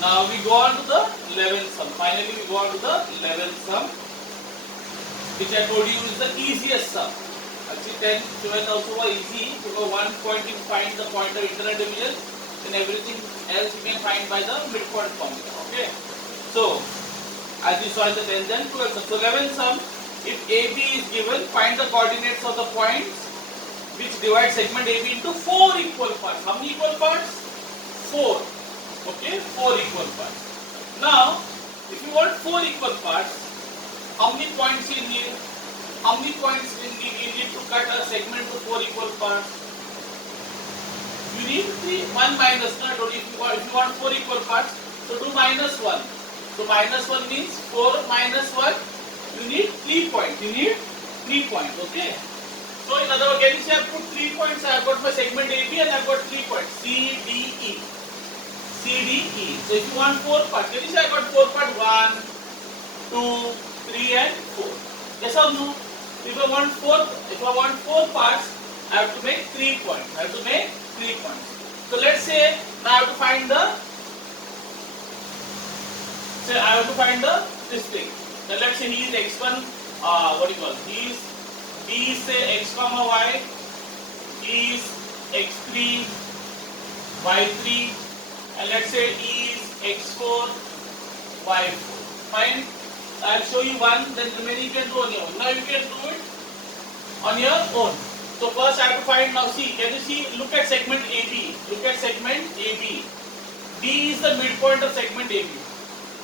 Now we go on to the 11th sum. Finally we go on to the 11th sum, which I told you is the easiest sum. Actually 10, 12 also were easy because one point you find the point of internal division, then everything else you can find by the midpoint formula. Okay. So as you saw in the 10th and 12th sum. So 11th sum, if AB is given, find the coordinates of the points which divide segment AB into 4 equal parts. How many equal parts? 4. Okay, 4 equal parts. Now, if you want 4 equal parts, how many points you need? How many points you need to cut a segment to 4 equal parts? You need 3. 1 minus, not only if you want 4 equal parts, so do minus 1. So minus 1 means 4 minus 1, you need 3 points. You need 3 points, okay? So in other words, can you see I have put 3 points, I have got my segment AB and I have got 3 points, C, D, E. C, D, E. So if you want 4 parts, can you see I got 4 parts, 1, 2, 3 and 4. Yes or no? If I want 4 parts, I have to make 3 points. I have to make 3 points. So let's say now I have to find this thing. Now let's say he is x1, he is say x comma y, he is x3, y3, and let's say e is x4, y4. Fine. I'll show you one, then remaining you can do on your own. Now you can do it on your own. So first I have to find, now see, can you see, look at segment AB. Look at segment AB. D is the midpoint of segment AB.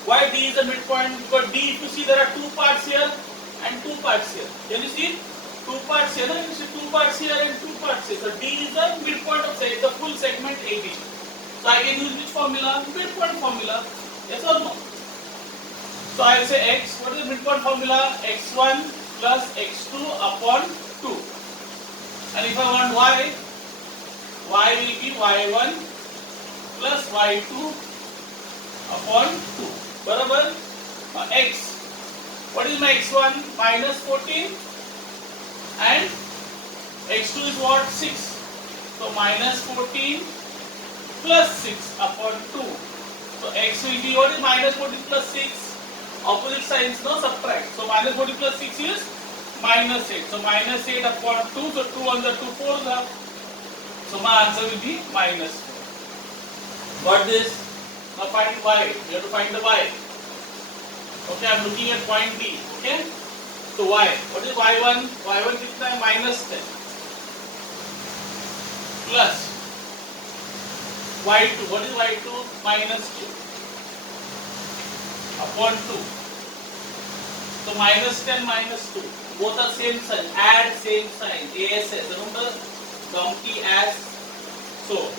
Why D is the midpoint? Because D, if you see, there are 2 parts here and 2 parts here. Can you see? 2 parts here, and you see 2 parts here and 2 parts here. So D is the midpoint of the full segment AB. So I can use which formula? Midpoint formula. Yes or no? So I will say x. What is the midpoint formula? x1 plus x2 upon 2. And if I want y, y will be y1 plus y2 upon 2. Barabar? X. What is my x1? Minus 14. And x2 is what? 6. So minus 14 plus 6 upon 2. So x will be, what is minus 14 plus 6? Opposite signs, no, subtract. So minus 40 plus 6 is minus 8. So minus 8 upon 2. So 2 on the 2 4s are. So my answer will be minus 4. Got this? Now find y. You have to find the y. Okay, I am looking at point B. Okay? So y. What is y1? Y1 kitna hai? Minus 10. Plus y2. What is y2? Minus 2. Upon 2. So minus 10 minus 2. Both are same sign. Add same sign. ASS. Remember? Donkey as. So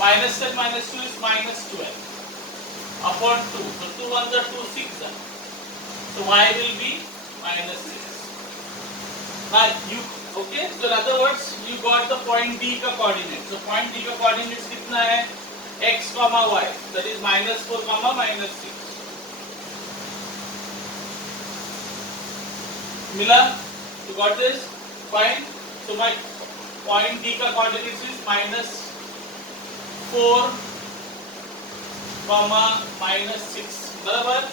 minus 10 minus 2 is minus 12. Upon 2. So 2 on the 2 6. So y will be minus 6. Now you, okay? So in other words, you got the point D ka coordinate. So point D ka coordinates kitna hai? X comma y. That is minus 4 comma minus 6. Mila, you got this? Fine. So my point D ka coordinates is minus 4 comma minus 6. Barabar?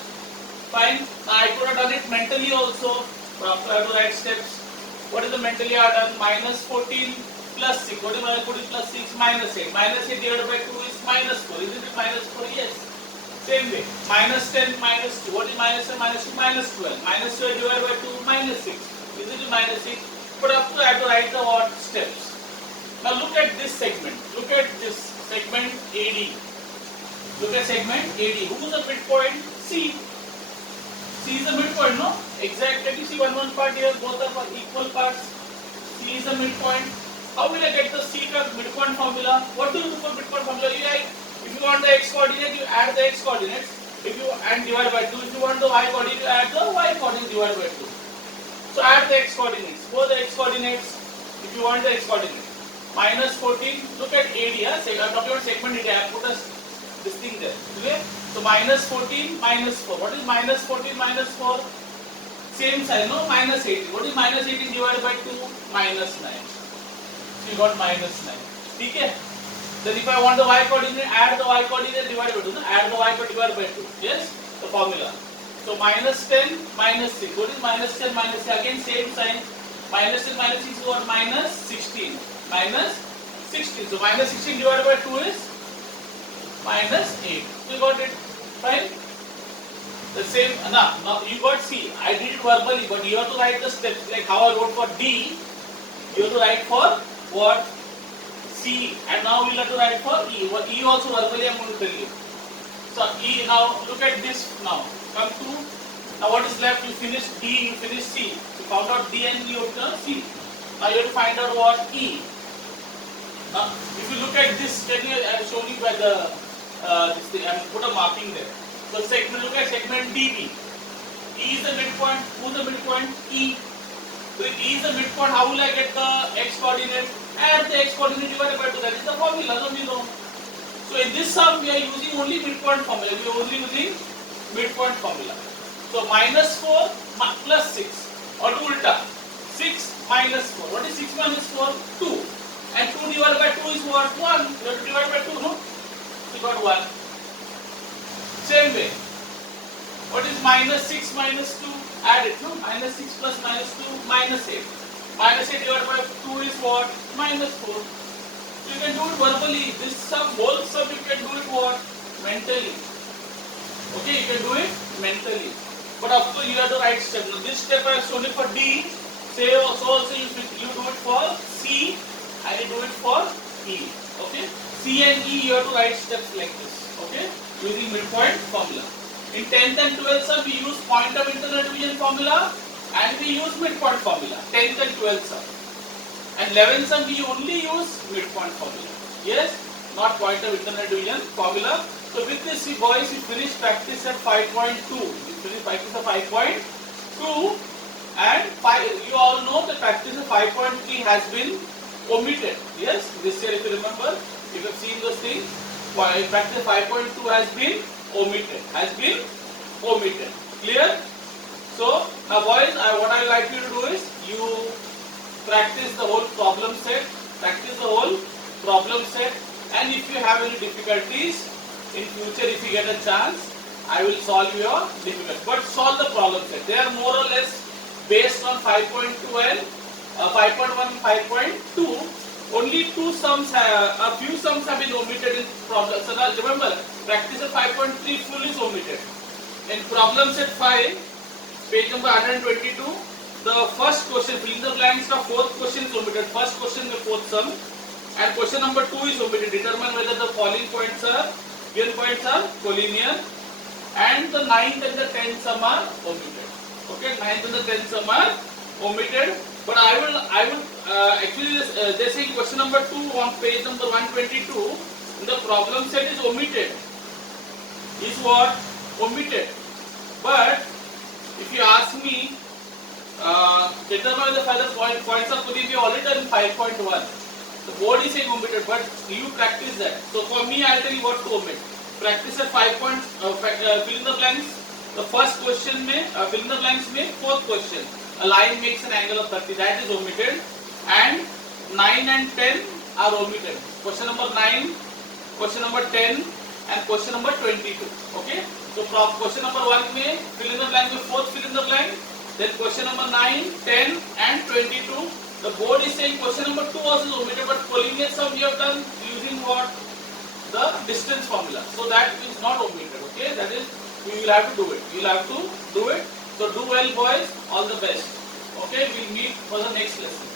Fine. Now I could have done it mentally also. But after I have to write steps. What is the mentally I have done? Minus 14 plus 6. What is minus 14 plus 6? Minus 8. Minus 8 divided by 2 is minus 4. Isn't it minus 4? Yes. Same way. Minus 10 minus 2. What is minus 10 minus 2? Minus 12. Minus 12 divided by 2 minus 6. Isn't it minus 6? But up to I have to write the what steps. Now look at this segment. Look at this segment AD. Look at segment AD. Who is the midpoint? C. C is the midpoint, no? Exactly. You see one part here, both are equal parts. C is the midpoint. How will I get the C midpoint formula? What do you do for midpoint formula? If you want the x coordinate, you add the x coordinates. If you and divide by 2. If you want the y coordinate, you add the y coordinate divided by 2. So add the x coordinates. Both the x coordinates. If you want the x coordinate. Minus 14. Look at AD. I'm talking about segment AD. I have put this thing there. Okay? So minus 14 minus 4. What is minus 14 minus 4? Same sign, no? Minus 18. What is minus 18 divided by 2? Minus 9. So you got minus 9. Okay? Then if I want the y coordinate, add the y coordinate divided by 2. No? Add the y coordinate divided by 2. Yes, the formula. So minus 10 minus 6. What is minus 10 minus 6? Again same sign. Minus 10 minus 6 is what? Minus 16. Minus 16. So minus 16 divided by 2 is minus 8. So you got it. Fine. The same. Now you got C. I did it verbally, but you have to write the steps. Like how I wrote for D, you have to write for what? C. And now we'll have to write for E. What E also verbally I am going to tell you. So E. Now look at this. Now come to. Now what is left? You finish D. You finish C. You found out D and you have C. Now you have to find out what E. Now if you look at this, can you? I have shown you by the this thing. I have put a marking there. So segment. Look at segment DB. E is the midpoint. Who is the midpoint? E. So if E is the midpoint, how will I get the x coordinate? Add the x coordinate divided by 2. That is the formula. Don't you know? So in this sum, we are using only midpoint formula. We are only using midpoint formula. So minus 4 plus 6. Or do ulta. 6 minus 4. What is 6 minus 4? 2. And 2 divided by 2 is what? 1. You have to divide by 2, no? So you got 1. Same way. What is minus 6 minus 2? Add it, no? Minus 6 plus minus 2, minus 8. Minus 8 divided by 2 is what? Minus 4. So you can do it verbally. This sum, whole sum you can do it what? Mentally. Okay, you can do it mentally. But of course you have the right step. Now this step I have shown it for D. Say also you do it for C and you do it for E. Okay? C and E you have to write steps like this. Okay? Using midpoint formula. In 10th and 12th sum we use point of internal division formula and we use midpoint formula. 10th and 12th sum. And 11th sum we only use midpoint formula. Yes? Not point of internal division formula. So with this boys we finish practice at 5.2. We finish practice at 5.2 and you all know the practice of 5.3 has been omitted. Yes? This year if you remember, if you have seen those things, practice 5.2 has been omitted. Clear? So now boys, what I would like you to do is you practice the whole problem set. And if you have any difficulties in future, if you get a chance, I will solve your difficulties. But solve the problem set. They are more or less based on 5.2 and 5.1 and 5.2. Only two sums, a few sums have been omitted in problem. So now remember, practice of 5.3 full is omitted. In problem set 5, page number 122, the first question, fill in the blanks, the fourth question is omitted. First question, the fourth sum. And question number 2 is omitted. Determine whether the following points are, given points are collinear. And the 9th and the 10th sum are omitted. Okay, 9th and the 10th sum are omitted. But I will actually they say question number 2 on page number 122, the problem set is omitted. Is what? Omitted. But if you ask me, determine the further points are collinear, we already done 5.1. The board is saying omitted, but you practice that. So for me, I'll tell you what to omit. Practice at 5 points, fill in the blanks. The first question में, fill in the blanks में, fourth question. A line makes an angle of 30, that is omitted. And 9 and 10 are omitted. Question number 9, question number 10 and question number 22. Okay? So question number 1 में, fill in the blank में, fourth fill in the blank. Then question number 9, 10 and 22. The board is saying question number 2 also is omitted, but collinear sum we have done using what? The distance formula. So that is not omitted. Okay? That is, you will have to do it. You will have to do it. So do well boys, all the best. Okay, we'll meet for the next lesson.